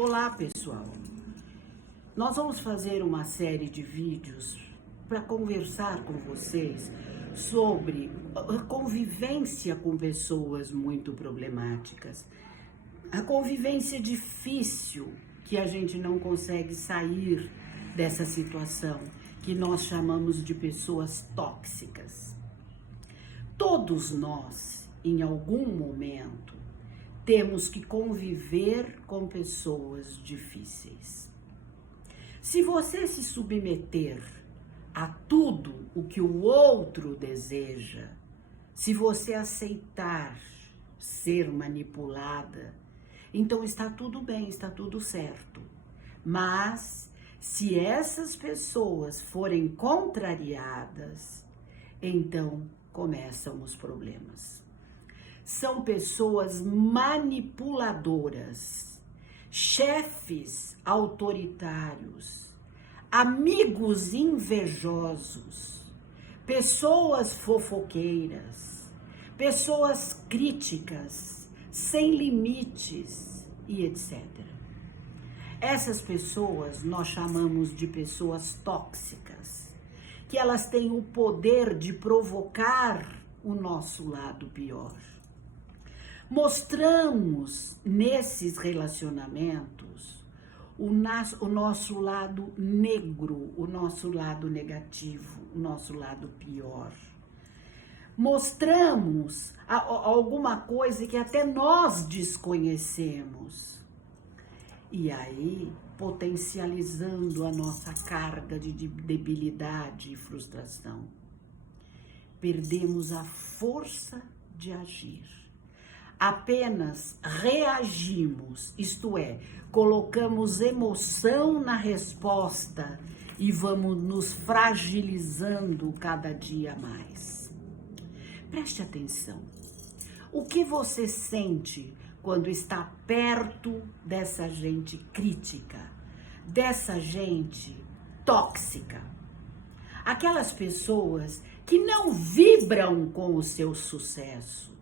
Olá, pessoal. Nós vamos fazer uma série de vídeos para conversar com vocês sobre a convivência com pessoas muito problemáticas. A convivência difícil que a gente não consegue sair dessa situação, que nós chamamos de pessoas tóxicas. Todos nós, em algum momento, temos que conviver com pessoas difíceis. Se você se submeter a tudo o que o outro deseja, se você aceitar ser manipulada, então está tudo bem, está tudo certo. Mas se essas pessoas forem contrariadas, então começam os problemas. São pessoas manipuladoras, chefes autoritários, amigos invejosos, pessoas fofoqueiras, pessoas críticas, sem limites e etc. Essas pessoas nós chamamos de pessoas tóxicas, que elas têm o poder de provocar o nosso lado pior. Mostramos nesses relacionamentos o nosso lado negro, o nosso lado negativo, o nosso lado pior. Mostramos alguma coisa que até nós desconhecemos. E aí, potencializando a nossa carga de debilidade e frustração, perdemos a força de agir. Apenas reagimos, isto é, colocamos emoção na resposta e vamos nos fragilizando cada dia mais. Preste atenção. O que você sente quando está perto dessa gente crítica, dessa gente tóxica? Aquelas pessoas que não vibram com o seu sucesso,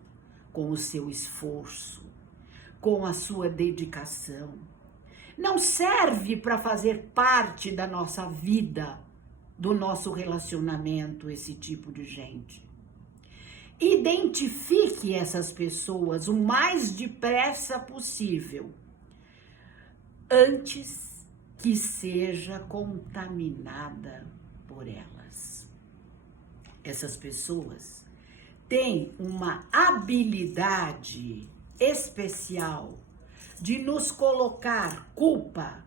com o seu esforço, com a sua dedicação. Não serve para fazer parte da nossa vida, do nosso relacionamento, esse tipo de gente. Identifique essas pessoas o mais depressa possível, antes que seja contaminada por elas. Essas pessoas têm uma habilidade especial de nos colocar culpa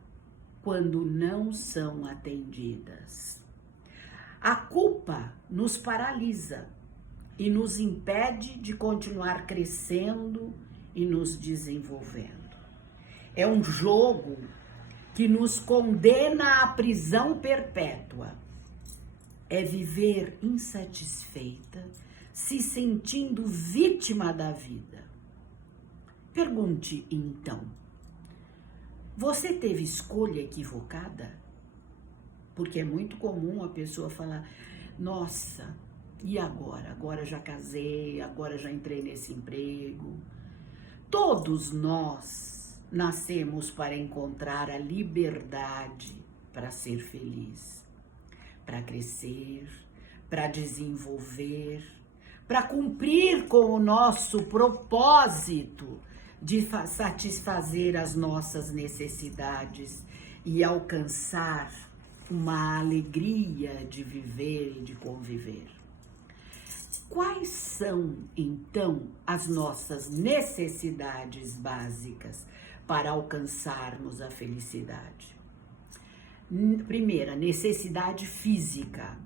quando não são atendidas. A culpa nos paralisa e nos impede de continuar crescendo e nos desenvolvendo. É um jogo que nos condena à prisão perpétua. É viver insatisfeita, se sentindo vítima da vida. Pergunte então, você teve escolha equivocada? Porque é muito comum a pessoa falar, nossa, e agora? Agora já casei, agora já entrei nesse emprego. Todos nós nascemos para encontrar a liberdade para ser feliz, para crescer, para desenvolver, para cumprir com o nosso propósito de satisfazer as nossas necessidades e alcançar uma alegria de viver e de conviver. Quais são, então, as nossas necessidades básicas para alcançarmos a felicidade? Primeira, necessidade física.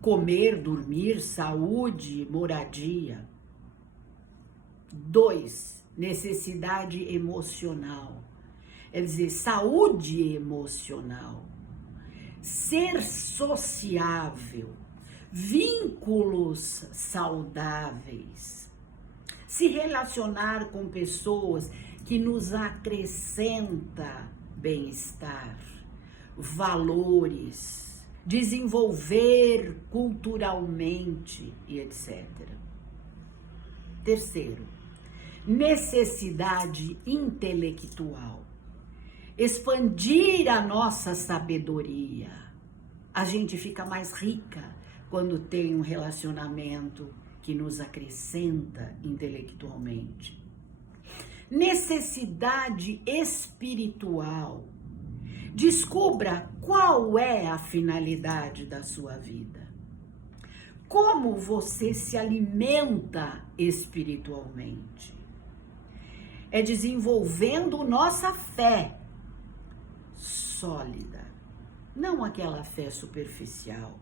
Comer, dormir, saúde, moradia. 2, necessidade emocional. É dizer, saúde emocional. Ser sociável. Vínculos saudáveis. Se relacionar com pessoas que nos acrescenta bem-estar, valores, desenvolver culturalmente e etc. Terceiro, necessidade intelectual. expandir a nossa sabedoria. A gente fica mais rica quando tem um relacionamento que nos acrescenta intelectualmente. Necessidade espiritual. Descubra qual é a finalidade da sua vida. Como você se alimenta espiritualmente? É desenvolvendo nossa fé sólida, não aquela fé superficial,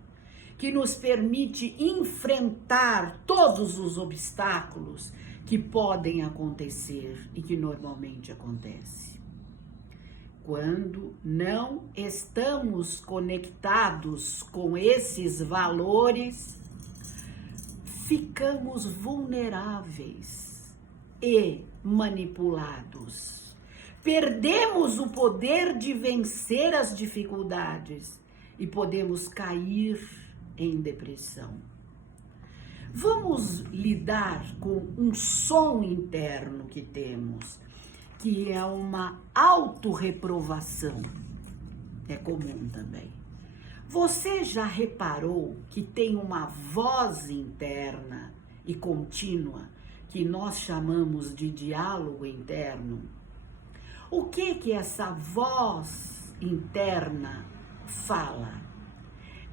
que nos permite enfrentar todos os obstáculos que podem acontecer e que normalmente acontecem. Quando não estamos conectados com esses valores, ficamos vulneráveis e manipulados. Perdemos o poder de vencer as dificuldades e podemos cair em depressão. Vamos lidar com um som interno que temos, que é uma autorreprovação. É comum também. Você já reparou que tem uma voz interna e contínua que nós chamamos de diálogo interno? O que essa voz interna fala?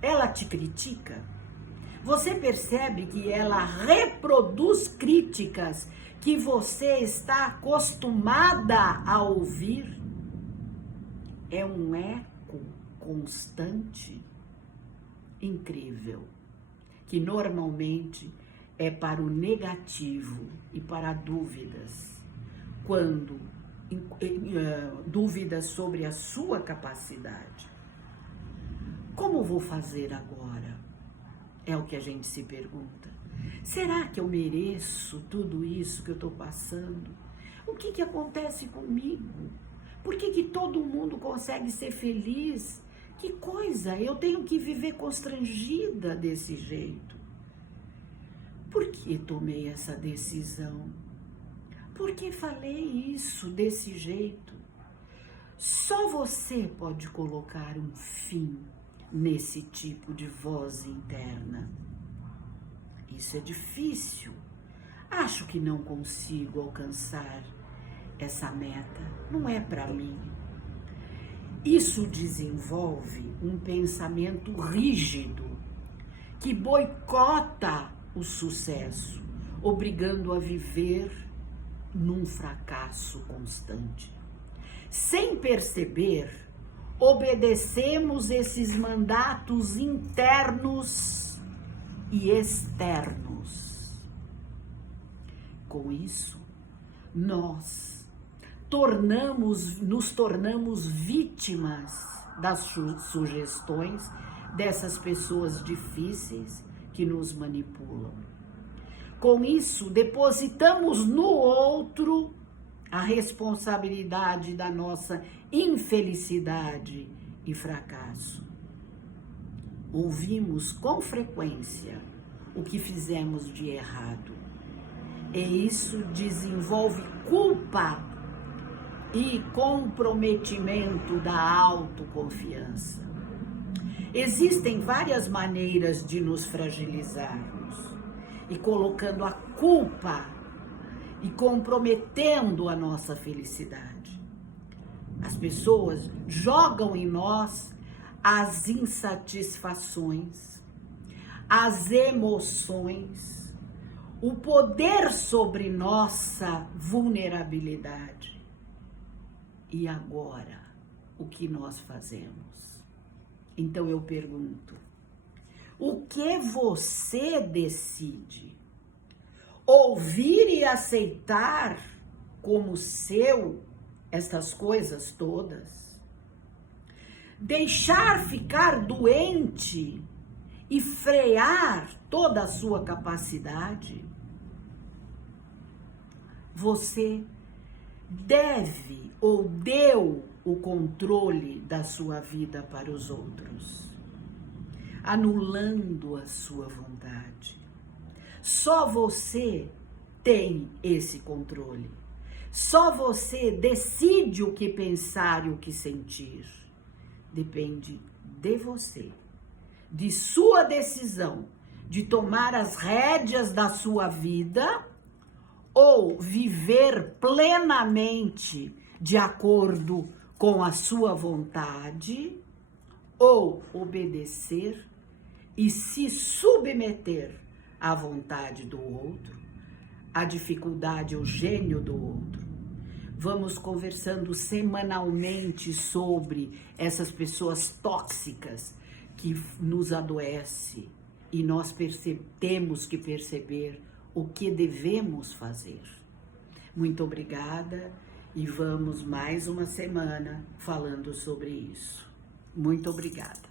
Ela te critica? Você percebe que ela reproduz críticas que você está acostumada a ouvir? É um eco constante, incrível, que normalmente é para o negativo e para dúvidas, quando dúvidas sobre a sua capacidade. Como vou fazer agora? É o que a gente se pergunta. Será que eu mereço tudo isso que eu estou passando? O que acontece comigo? Por que todo mundo consegue ser feliz? Que coisa, eu tenho que viver constrangida desse jeito. Por que tomei essa decisão? Por que falei isso desse jeito? Só você pode colocar um fim nesse tipo de voz interna. Isso é difícil. Acho que não consigo alcançar essa meta. Não é para mim. Isso desenvolve um pensamento rígido que boicota o sucesso, obrigando a viver num fracasso constante. Sem perceber, obedecemos esses mandatos internos e externos. Com isso, nós nos tornamos vítimas das sugestões dessas pessoas difíceis que nos manipulam. Com isso, depositamos no outro a responsabilidade da nossa infelicidade e fracasso. Ouvimos com frequência o que fizemos de errado. E isso desenvolve culpa e comprometimento da autoconfiança. Existem várias maneiras de nos fragilizarmos, e colocando a culpa e comprometendo a nossa felicidade. As pessoas jogam em nós as insatisfações, as emoções, o poder sobre nossa vulnerabilidade. E agora, o que nós fazemos? Então eu pergunto, o que você decide? Ouvir e aceitar como seu estas coisas todas? Deixar ficar doente e frear toda a sua capacidade? Você deve ou deu o controle da sua vida para os outros, anulando a sua vontade. Só você tem esse controle. Só você decide o que pensar e o que sentir. Depende de você, de sua decisão, de tomar as rédeas da sua vida ou viver plenamente de acordo com a sua vontade, ou obedecer e se submeter à vontade do outro, à dificuldade ou gênio do outro. Vamos conversando semanalmente sobre essas pessoas tóxicas que nos adoecem e nós temos que perceber o que devemos fazer. Muito obrigada e vamos mais uma semana falando sobre isso. Muito obrigada.